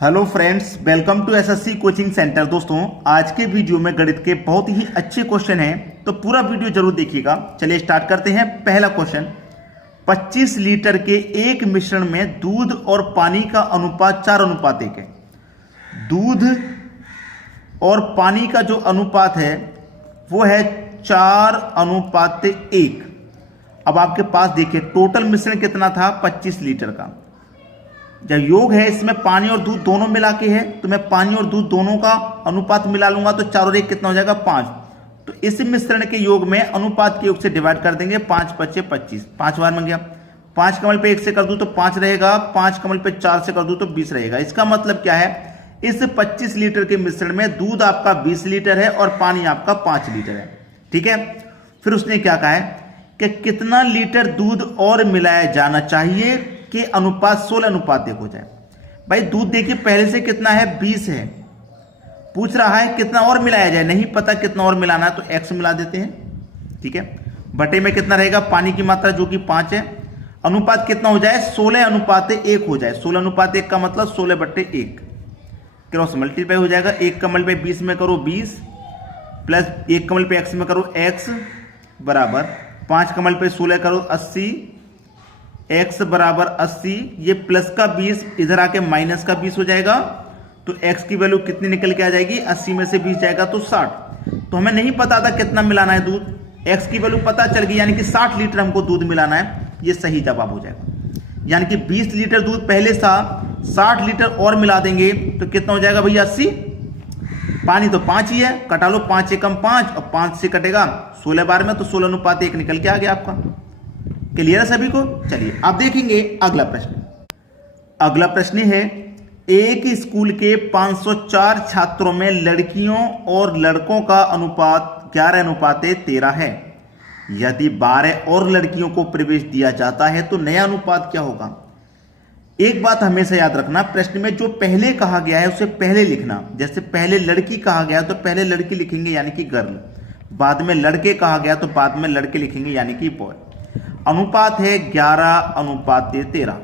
Hello friends, welcome to SSC coaching centre. दोस्तों, आज के वीडियो में गणित के बहुत ही अच्छे क्वेश्चन हैं, तो पूरा वीडियो जरूर देखिएगा। चलिए स्टार्ट करते हैं। पहला क्वेश्चन, 25 लीटर के एक मिश्रण में दूध और पानी का अनुपात 4:1 है। दूध और पानी का जो अनुपात है वो है 4:1। अब आपके पास देखिए टोटल मिश्रण कितना था, 25 लीटर का। जब योग है इसमें पानी और दूध दोनों मिला के है, तो मैं पानी और दूध दोनों का अनुपात मिला लूंगा, तो 4 और 1 कितना हो जाएगा, 5। तो इस मिश्रण के योग में अनुपात के योग से डिवाइड कर देंगे। 5 × 25, 5 बार में गया। 5 कमल पे 1 से कर दूं तो 5 रहेगा, 5 कमल पे 4 से कर दूं तो 20 रहेगा। इसका मतलब क्या है, इस 25 लीटर के मिश्रण में दूध आपका 20 लीटर है और पानी आपका 5 लीटर है। ठीक है। फिर उसने क्या कहा है कि कितना लीटर दूध और मिलाया जाना चाहिए कि अनुपात 16:1 हो जाए। भाई दूध देखिए पहले से कितना है, 20 है। पूछ रहा है कितना और मिलाया जाए, नहीं पता कितना और मिलाना है, तो x मिला देते हैं। ठीक है। बटे में कितना रहेगा, पानी की मात्रा जो कि 5 है। अनुपात कितना हो जाए, 16:1 हो जाए। 16:1 का मतलब 16/1 क्रॉस मल्टीप्लाई हो जाएगा। 1 कमल पे 20 में करो 20 प्लस 1 कमल पे x में करो x बराबर 5 कमल पे 16 करो 80, x बराबर 80। ये प्लस का 20 इधर आके माइनस का 20 हो जाएगा, तो x की वैल्यू कितनी निकल के आ जाएगी, 80 में से 20 जाएगा तो 60। तो हमें नहीं पता था कितना मिलाना है दूध, x की वैल्यू पता चल गई, यानी कि 60 लीटर हमको दूध मिलाना है। ये सही जवाब हो जाएगा। यानी कि 20 लीटर दूध पहले था, 60 लीटर और मिला देंगे तो कितना हो जाएगा भैया, 80। पानी तो 5 ही है, कटा लो, 5 एकम 5 और 5 से कटेगा 16 बार में, तो 16:1 निकल के आ गया आपका। क्लियर है सभी को। चलिए अब देखेंगे अगला प्रश्न। अगला प्रश्न है, एक स्कूल के 504 छात्रों में लड़कियों और लड़कों का अनुपात 11:13 है। यदि 12 और लड़कियों को प्रवेश दिया जाता है तो नया अनुपात क्या होगा। एक बात हमेशा याद रखना, प्रश्न में जो पहले कहा गया है उसे पहले लिखना। जैसे पहले लड़की कहा गया तो पहले लड़की लिखेंगे यानी कि गर्ल, बाद में लड़के कहा गया तो बाद में लड़के लिखेंगे यानी कि बॉय। अनुपात है 11:13।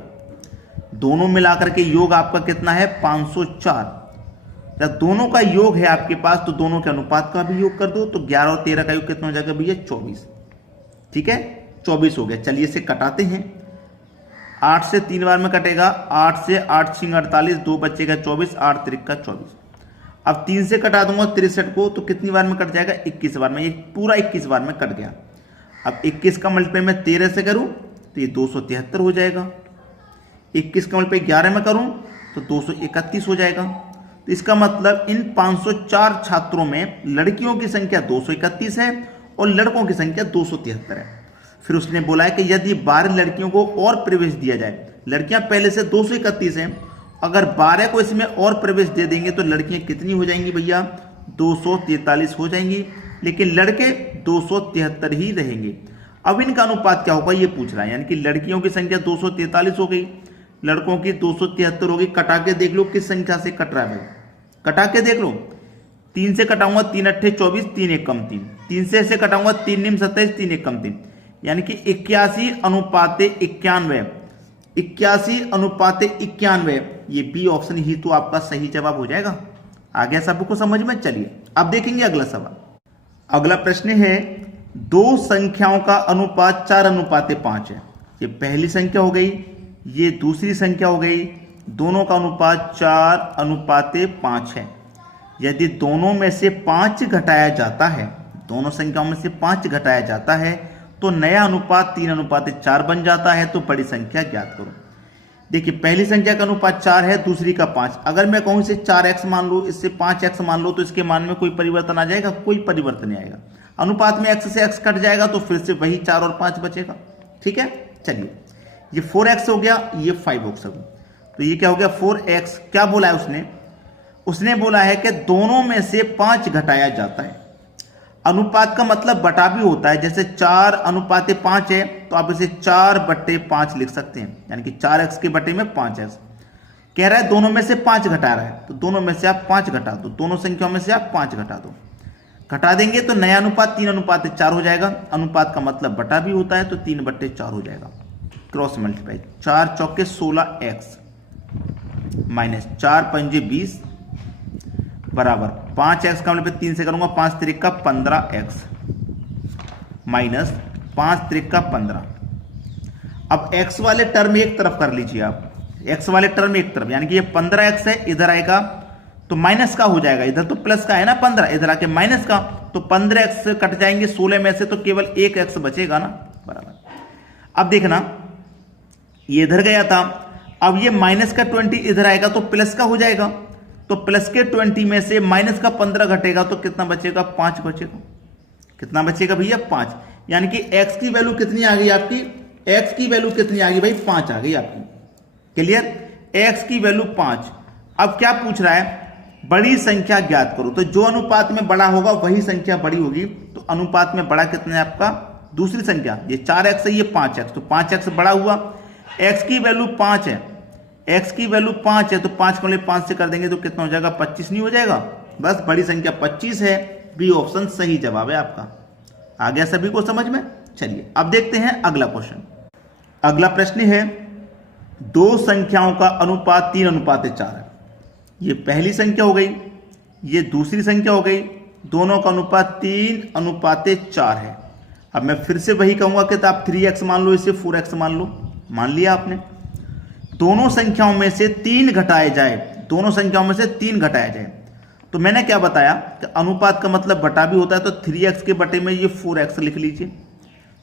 दोनों मिलाकर के योग आपका कितना है, 504। जब दोनों का योग है आपके पास तो दोनों के अनुपात का भी योग कर दो, तो 11 और 13 का योग कितना हो जाएगा भैया, 24। ठीक है, 24 हो गया। चलिए इसे कटाते हैं। 8 से 3 बार में कटेगा, 8 से 8 × 48, 2 बचेगा 24, 8 × 3 = 24। अब 3 से कटा दूंगा 63 को, तो कितनी बार में कट जाएगा, 21 बार में। ये पूरा 21 बार में कट गया। अब 21 का मल्टीप्लाई मैं 13 से करूं तो ये 273 हो जाएगा। 21 का मल्टीप्लाई 11 में करूं तो 231 हो जाएगा। तो इसका मतलब इन 504 छात्रों में लड़कियों की संख्या 231 है और लड़कों की संख्या 273 है। फिर उसने बोला है कि यदि 12 लड़कियों को और प्रवेश दिया जाए, लड़कियां पहले से 231 हैं, अगर 12 को इसमें और प्रवेश दे देंगे तो लड़कियां कितनी हो जाएंगी भैया, 243 हो जाएंगी, लेकिन लड़के 273 ही रहेंगे। अब इनका अनुपात क्या होगा ये पूछ रहा है, यानी कि लड़कियों की संख्या 243 हो गई, लड़कों की 273 हो गई। कटा के देख लो किस संख्या से कट रहा है भाई, कटा के देख लो। 3 से कटाऊंगा 3 × 8 = 24, 3 × 1 = 3। 3 से ऐसे कटाऊंगा 3 × 9 = 27, 3 × 1 = 3, यानी कि 81:91। 81:91, ये बी ऑप्शन ही तो आपका सही जवाब हो जाएगा। आ गया सबको समझ में। चलिए अब देखेंगे अगला सवाल। अगला प्रश्न है, दो संख्याओं का अनुपात 4:5 है। ये पहली संख्या हो गई, ये दूसरी संख्या हो गई। दोनों का अनुपात 4:5 है। यदि दोनों में से 5 घटाया जाता है, दोनों संख्याओं में से 5 घटाया जाता है तो नया अनुपात 3:4 बन जाता है। तो बड़ी संख्या ज्ञात करो। देखिए पहली संख्या का अनुपात 4 है, दूसरी का 5। अगर मैं कहूं इसे 4x मान लो, इससे 5x मान लो, तो इसके मान में कोई परिवर्तन आ जाएगा, कोई परिवर्तन नहीं आएगा। अनुपात में x से x कट जाएगा तो फिर से वही 4 और 5 बचेगा। ठीक है। चलिए ये 4x हो गया, ये 5x हो गया, तो ये क्या हो गया 4x। क्या बोला है उसने बोला है कि दोनों में से 5 घटाया जाता है। अनुपात का मतलब बटा भी होता है, जैसे 4:5 है तो आप इसे 4/5 लिख सकते हैं, यानी कि 4x के बटे में 5x। कह रहा है दोनों में से 5 घटा रहा है, तो दोनों में से आप 5 घटा दो, दोनों संख्याओं में से आप 5 घटा दो। घटा देंगे तो नया अनुपात 3:4 हो जाएगा। अनुपात का मतलब बटा भी होता है, तो 3/4 हो जाएगा। क्रॉस मल्टीप्लाई, 4 × 4 = 16x माइनस 4 पंजे 20 बराबर 5x का मतलब 3 से करूंगा 5 त्रिक का 15x माइनस 5 त्रिक का 15। अब x वाले टर्म एक तरफ कर लीजिए आप, x वाले टर्म एक तरफ, यानी कि ये 15x है, इधर आएगा तो माइनस का हो जाएगा, इधर तो प्लस का है ना 15, इधर आके माइनस का, तो 15x कट जाएंगे 16 में से, तो केवल एक x बचेगा ना, बराबर। अब देखना ये इधर गया था, अब ये माइनस का 20 इधर आएगा तो प्लस का हो जाएगा, तो प्लस के 20 में से माइनस का 15 घटेगा तो कितना बचेगा, 5 बचेगा। कितना बचेगा भैया, 5, यानी कि x की वैल्यू कितनी आ गई आपकी, x की वैल्यू कितनी आ गई भाई, 5 आ गई आपकी। क्लियर, x की वैल्यू 5। अब क्या पूछ रहा है, बड़ी संख्या ज्ञात करो, तो जो अनुपात में बड़ा होगा वही संख्या बड़ी होगी, तो अनुपात में बड़ा कितना है आपका, दूसरी संख्या, ये 4x है, ये 5x, तो 5x बड़ा हुआ, x की वैल्यू 5 है, x की वैल्यू 5 है, तो 5 को 5 से कर देंगे तो कितना हो जाएगा, 25 नहीं हो जाएगा, बस बड़ी संख्या 25 है, बी ऑप्शन सही जवाब है आपका। आ गया सभी को समझ में। चलिए अब देखते हैं अगला क्वेश्चन। अगला प्रश्न है, दो संख्याओं का अनुपात 3:4 है। ये पहली संख्या हो गई, ये दूसरी संख्या हो गई, दोनों का अनुपात 3:4 है। अब मैं फिर से वही कहूंगा कि तो आप 3x मान लो, इसे 4x मान लो, मान लिया आपने। दोनों संख्याओं में से 3 घटाए जाए, दोनों संख्याओं में से 3 घटाया जाए, तो मैंने क्या बताया कि अनुपात का मतलब बटा भी होता है, तो 3x के बटे में ये 4x लिख लीजिए।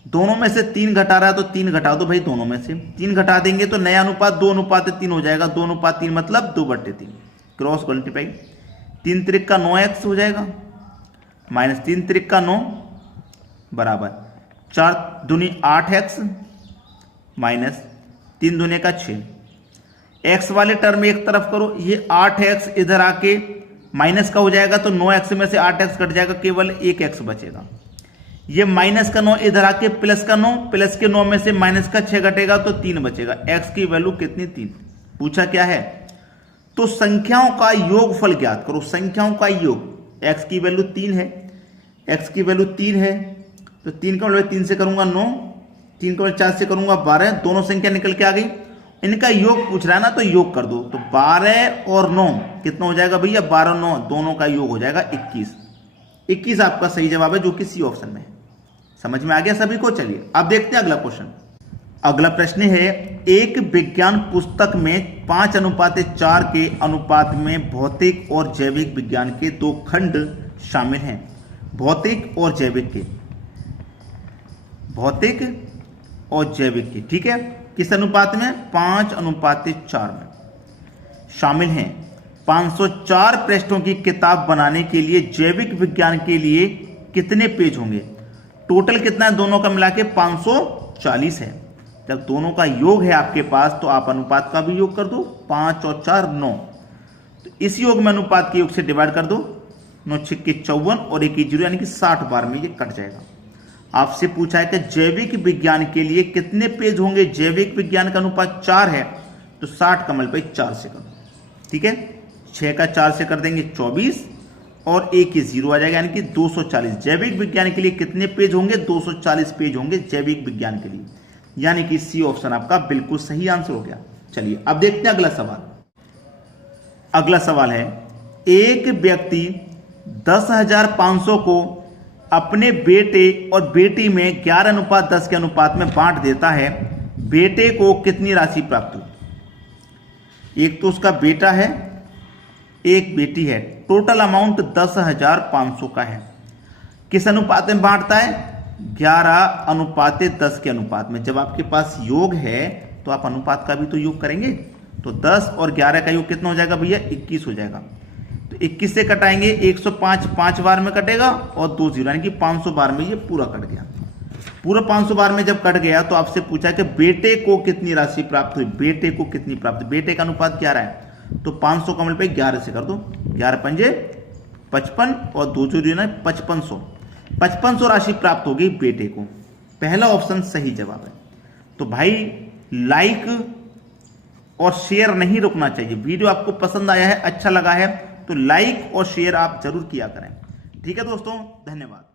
दोनों में से 3 घटा रहा है तो 3 घटा दो भाई, दोनों में से 3 घटा देंगे तो नया अनुपात 2:3 हो जाएगा, 2:3 मतलब 2/3, क्रॉस मल्टीप्लाई, 3 त्रिक का 9x हो जाएगा, माइनस 3 त्रिक का 9 बराबर 4 दूनी 8x माइनस 3 दूने का 6। x वाले टर्म एक तरफ करो, ये 8x इधर आके माइनस का हो जाएगा, तो 9x में से 8x कट जाएगा, केवल 1x बचेगा। ये माइनस का 9 इधर आके प्लस का 9, प्लस के 9 में से माइनस का 6 घटेगा तो 3 बचेगा। x की वैल्यू कितनी, 3। पूछा क्या है, तो संख्याओं का योगफल ज्ञात करो, संख्याओं का योग। x की वैल्यू 3 है, x की वैल्यू 3 है, तो 3 का मतलब 3 से करूंगा 9, 3 का 4 से करूंगा 12, दोनों संख्या निकल के आ गई। इनका योग पूछ रहा है ना, तो योग कर दो, तो 12 और 9 कितना हो जाएगा भैया, 12 9 दोनों का योग हो जाएगा 21। 21 आपका सही जवाब है, जो कि सी ऑप्शन में है। समझ में आ गया सभी को। चलिए अब देखते हैं अगला क्वेश्चन। अगला प्रश्न है, एक विज्ञान पुस्तक में 5:4 के अनुपात में भौतिक और जैविक विज्ञान के 2 खंड शामिल हैं। भौतिक और जैविक के, भौतिक और जैविक के, ठीक है, किस अनुपात में, 5:4 में शामिल हैं। 504 पृष्ठों की किताब बनाने के लिए जैविक विज्ञान के लिए कितने पेज होंगे। टोटल कितना है दोनों का मिला के, 540 है। जब दोनों का योग है आपके पास तो आप अनुपात का भी योग कर दो, 5 और 4 9, तो इस योग में अनुपात के योग से डिवाइड कर दो, 9 6 54 और 1 0, यानी कि 60 बार में ये कट जाएगा। आपसे पूछा है कि जैविक विज्ञान के लिए कितने पेज होंगे। जैविक विज्ञान का अनुपात 4 है, तो 60 का मल्टीप्लाई 4 से करो, ठीक है, 6 का 4 से कर देंगे 24 और 1 0 आ जाएगा, यानी कि 240। जैविक विज्ञान के लिए कितने पेज होंगे, 240 पेज होंगे जैविक विज्ञान के लिए, यानी कि सी ऑप्शन आपका बिल्कुल सही आंसर हो गया। चलिए अब देखते हैं अगला सवाल। अगला सवाल है, एक व्यक्ति 10,500 को अपने बेटे और बेटी में 11:10 के अनुपात में बांट देता है। बेटे को कितनी राशि प्राप्त हुई। एक तो उसका बेटा है, एक बेटी है, टोटल अमाउंट 10,500 का है। किस अनुपात में बांटता है, 11:10 के अनुपात में। जब आपके पास योग है तो आप अनुपात का भी तो योग करेंगे, तो 10 और 11 का योग कितना हो जाएगा भैया, 21 हो जाएगा। तो 21 से कटाएंगे, 105 5 बार में कटेगा और 2 0, यानी कि 500 बार में ये पूरा कट गया। पूरा 500 बार में जब कट गया तो आपसे पूछा कि बेटे को कितनी राशि प्राप्त हुई। बेटे को कितनी प्राप्त, बेटे का अनुपात 11 है, तो 500 का मल्टीप्लाई 11 से कर दो, 11 पंजे 55 और 2 0 5500। 5500 राशि प्राप्त होगी बेटे को। पहला ऑप्शन सही जवाब है। तो भाई लाइक और शेयर नहीं रुकना चाहिए। वीडियो आपको पसंद आया है, अच्छा लगा है तो लाइक और शेयर आप जरूर किया करें। ठीक है दोस्तों, धन्यवाद।